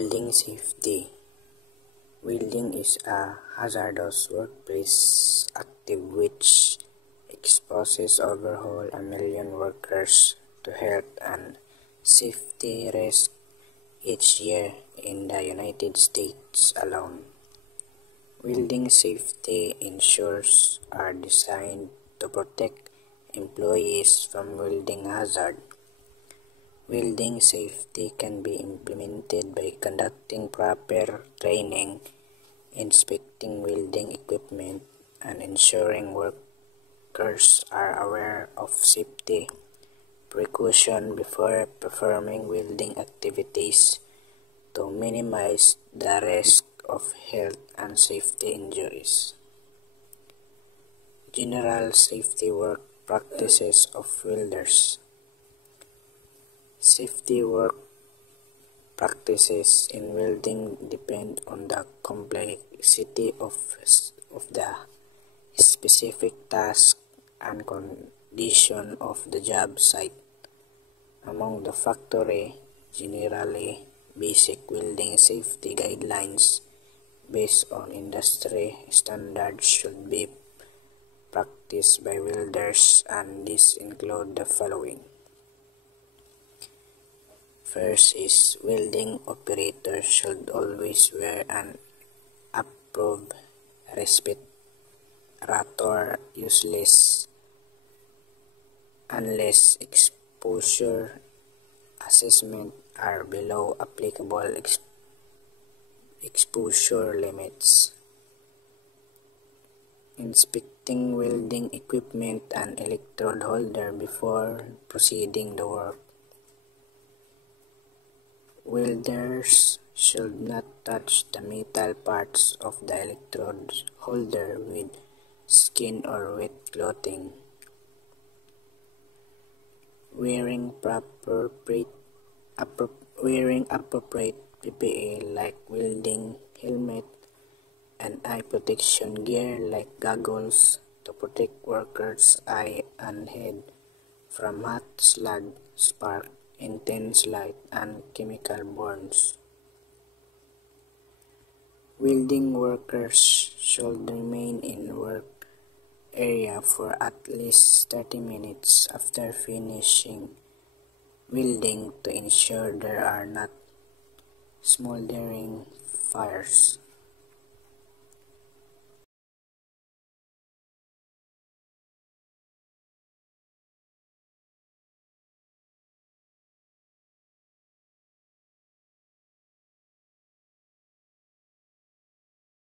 Welding safety. Welding is a hazardous workplace activity which exposes over a million workers to health and safety risks each year in the United States alone. Welding safety insurers are designed to protect employees from welding hazard. Welding safety can be implemented by conducting proper training, inspecting welding equipment, and ensuring workers are aware of safety precautions before performing welding activities to minimize the risk of health and safety injuries. General safety work practices of welders. Safety work practices in welding depend on the complexity of the specific task and condition of the job site. Among the factory, generally basic welding safety guidelines based on industry standards should be practiced by welders, and these include the following. First is welding operators should always wear an approved respirator useless unless exposure assessments are below applicable exposure limits. Inspecting welding equipment and electrode holder before proceeding the work. Welders should not touch the metal parts of the electrode holder with skin or wet clothing. Wearing appropriate PPE like welding helmet and eye protection gear like goggles to protect workers' eye and head from hot slag, spark, intense light, and chemical burns. Welding workers should remain in work area for at least 30 minutes after finishing welding to ensure there are not smoldering fires.